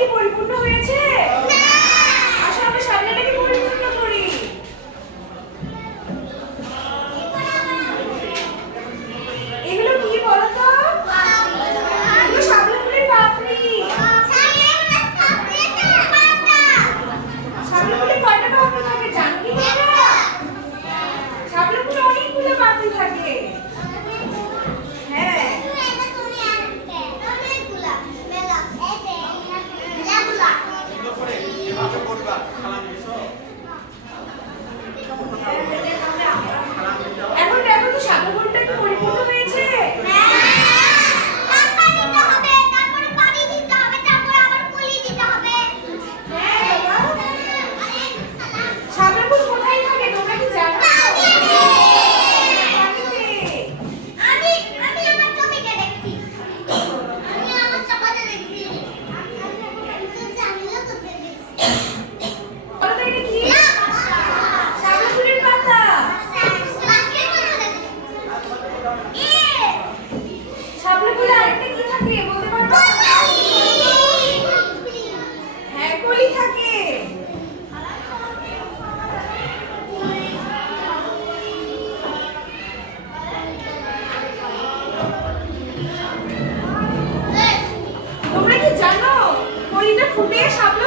ninguno Deixa a